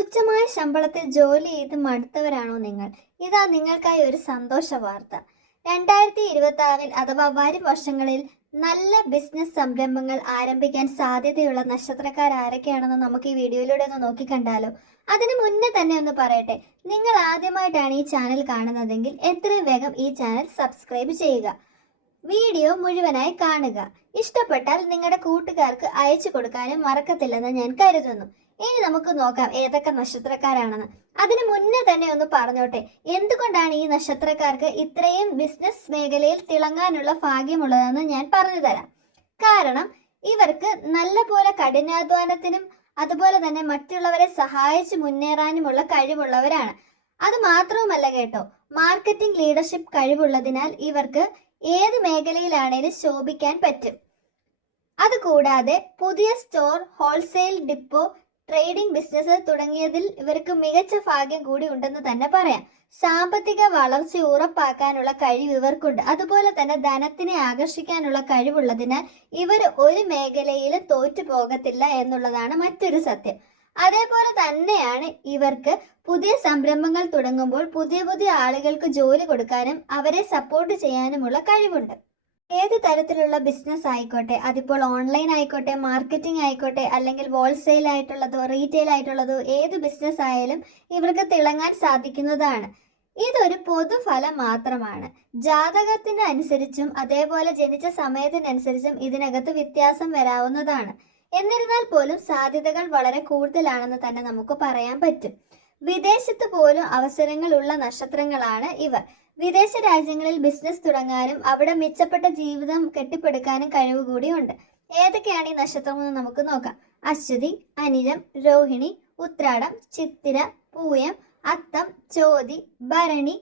തുച്ഛമായ ശമ്പളത്തിൽ ജോലി ചെയ്ത് മടുത്തവരാണോ നിങ്ങൾ? ഇതാ നിങ്ങൾക്കായി ഒരു സന്തോഷ വാർത്ത. 2026 അഥവാ വരും വർഷങ്ങളിൽ നല്ല ബിസിനസ് സംരംഭങ്ങൾ ആരംഭിക്കാൻ സാധ്യതയുള്ള നക്ഷത്രക്കാർ ആരൊക്കെയാണെന്ന് നമുക്ക് ഈ വീഡിയോയിലൂടെ ഒന്ന് നോക്കിക്കണ്ടാലോ. അതിനു മുന്നേ തന്നെ ഒന്ന് പറയട്ടെ, നിങ്ങൾ ആദ്യമായിട്ടാണ് ഈ ചാനൽ കാണുന്നതെങ്കിൽ എത്രയും വേഗം ഈ ചാനൽ സബ്സ്ക്രൈബ് ചെയ്യുക. വീഡിയോ മുഴുവനായി കാണുക. ഇഷ്ടപ്പെട്ടാൽ നിങ്ങളുടെ കൂട്ടുകാർക്ക് അയച്ചു കൊടുക്കാനും മറക്കത്തില്ലെന്ന് ഞാൻ കരുതുന്നു. ഇനി നമുക്ക് നോക്കാം ഏതൊക്കെ നക്ഷത്രക്കാരാണെന്ന്. അതിനു മുന്നേ തന്നെ ഒന്ന് പറഞ്ഞോട്ടെ, എന്തുകൊണ്ടാണ് ഈ നക്ഷത്രക്കാർക്ക് ഇത്രയും ബിസിനസ് മേഖലയിൽ തിളങ്ങാനുള്ള ഭാഗ്യമുള്ളതെന്ന് ഞാൻ പറഞ്ഞു തരാം. കാരണം ഇവർക്ക് നല്ലപോലെ കഠിനാധ്വാനത്തിനും അതുപോലെ തന്നെ മറ്റുള്ളവരെ സഹായിച്ചു മുന്നേറാനുമുള്ള കഴിവുള്ളവരാണ്. അത് മാത്രവുമല്ല കേട്ടോ, മാർക്കറ്റിംഗ് ലീഡർഷിപ്പ് കഴിവുള്ളതിനാൽ ഇവർക്ക് ഏത് മേഖലയിലാണേലും ശോഭിക്കാൻ പറ്റും. അതുകൂടാതെ പുതിയ store, wholesale depot, trading business തുടങ്ങിയതിൽ ഇവർക്ക് മികച്ച ഭാഗ്യം കൂടി ഉണ്ടെന്ന് തന്നെ പറയാം. സാമ്പത്തിക വളർച്ച ഉറപ്പാക്കാനുള്ള കഴിവ് ഇവർക്കുണ്ട്. അതുപോലെ തന്നെ ധനത്തിനെ ആകർഷിക്കാനുള്ള കഴിവുള്ളതിനാൽ ഇവർ ഒരു മേഖലയിലും തോറ്റു പോകത്തില്ല എന്നുള്ളതാണ് മറ്റൊരു സത്യം. അതേപോലെ തന്നെയാണ് ഇവർക്ക് പുതിയ സംരംഭങ്ങൾ തുടങ്ങുമ്പോൾ പുതിയ പുതിയ ആളുകൾക്ക് ജോലി കൊടുക്കാനും അവരെ സപ്പോർട്ട് ചെയ്യാനുമുള്ള കഴിവുണ്ട്. ഏത് തരത്തിലുള്ള ബിസിനസ് ആയിക്കോട്ടെ, അതിപ്പോൾ ഓൺലൈൻ ആയിക്കോട്ടെ, മാർക്കറ്റിംഗ് ആയിക്കോട്ടെ, അല്ലെങ്കിൽ ഹോൾസെയിൽ ആയിട്ടുള്ളതോ റീറ്റെയിൽ ആയിട്ടുള്ളതോ ഏത് ബിസിനസ് ആയാലും ഇവർക്ക് തിളങ്ങാൻ സാധിക്കുന്നതാണ്. ഇതൊരു പൊതുഫലം മാത്രമാണ്. ജാതകത്തിന് അനുസരിച്ചും അതേപോലെ ജനിച്ച സമയത്തിനനുസരിച്ചും ഇതിനകത്ത് വ്യത്യാസം വരാവുന്നതാണ്. എന്നിരുന്നാൽ പോലും സാധ്യതകൾ വളരെ കൂടുതലാണെന്ന് തന്നെ നമുക്ക് പറയാൻ പറ്റും. വിദേശത്ത് പോലും അവസരങ്ങളുള്ള നക്ഷത്രങ്ങളാണ് ഇവർ. വിദേശ രാജ്യങ്ങളിൽ ബിസിനസ് തുടങ്ങാനും അവിടെ മെച്ചപ്പെട്ട ജീവിതം കെട്ടിപ്പടുക്കാനും കഴിവ് കൂടിയുണ്ട്. ഏതൊക്കെയാണ് ഈ നക്ഷത്രമെന്ന് നമുക്ക് നോക്കാം. അശ്വതി, അനിഴം, രോഹിണി, ഉത്രാടം, ചിത്തിര, പൂയം, അത്തം, ചോതി, ഭരണി,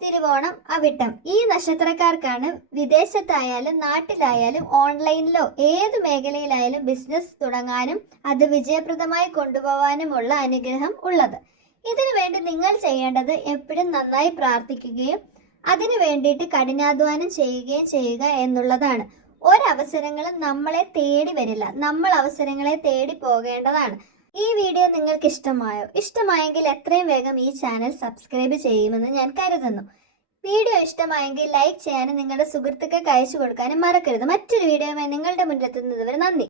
തിരുവോണം, അവിട്ടം. ഈ നക്ഷത്രക്കാർക്കാണ് വിദേശത്തായാലും നാട്ടിലായാലും ഓൺലൈനിലോ ഏത് മേഖലയിലായാലും ബിസിനസ് തുടങ്ങാനും അത് വിജയപ്രദമായി കൊണ്ടുപോകാനുമുള്ള അനുഗ്രഹം ഉള്ളത്. ഇതിനു വേണ്ടി നിങ്ങൾ ചെയ്യേണ്ടത് എപ്പോഴും നന്നായി പ്രാർത്ഥിക്കുകയും അതിനു വേണ്ടിയിട്ട് കഠിനാധ്വാനം ചെയ്യുക എന്നുള്ളതാണ്. ഒരവസരങ്ങളും നമ്മളെ തേടി വരില്ല, നമ്മൾ അവസരങ്ങളെ തേടി പോകേണ്ടതാണ്. ഈ വീഡിയോ നിങ്ങൾക്ക് ഇഷ്ടമായെങ്കിൽ എത്രയും വേഗം ഈ ചാനൽ സബ്സ്ക്രൈബ് ചെയ്യുമെന്ന് ഞാൻ കരുതുന്നു. വീഡിയോ ഇഷ്ടമായെങ്കിൽ ലൈക്ക് ചെയ്യാനും നിങ്ങളുടെ സുഹൃത്തുക്കൾക്ക് അയച്ചു കൊടുക്കാനും മറക്കരുത്. മറ്റൊരു വീഡിയോയുമായി നിങ്ങളുടെ മുന്നിലെത്തുന്നത് വരെ നന്ദി.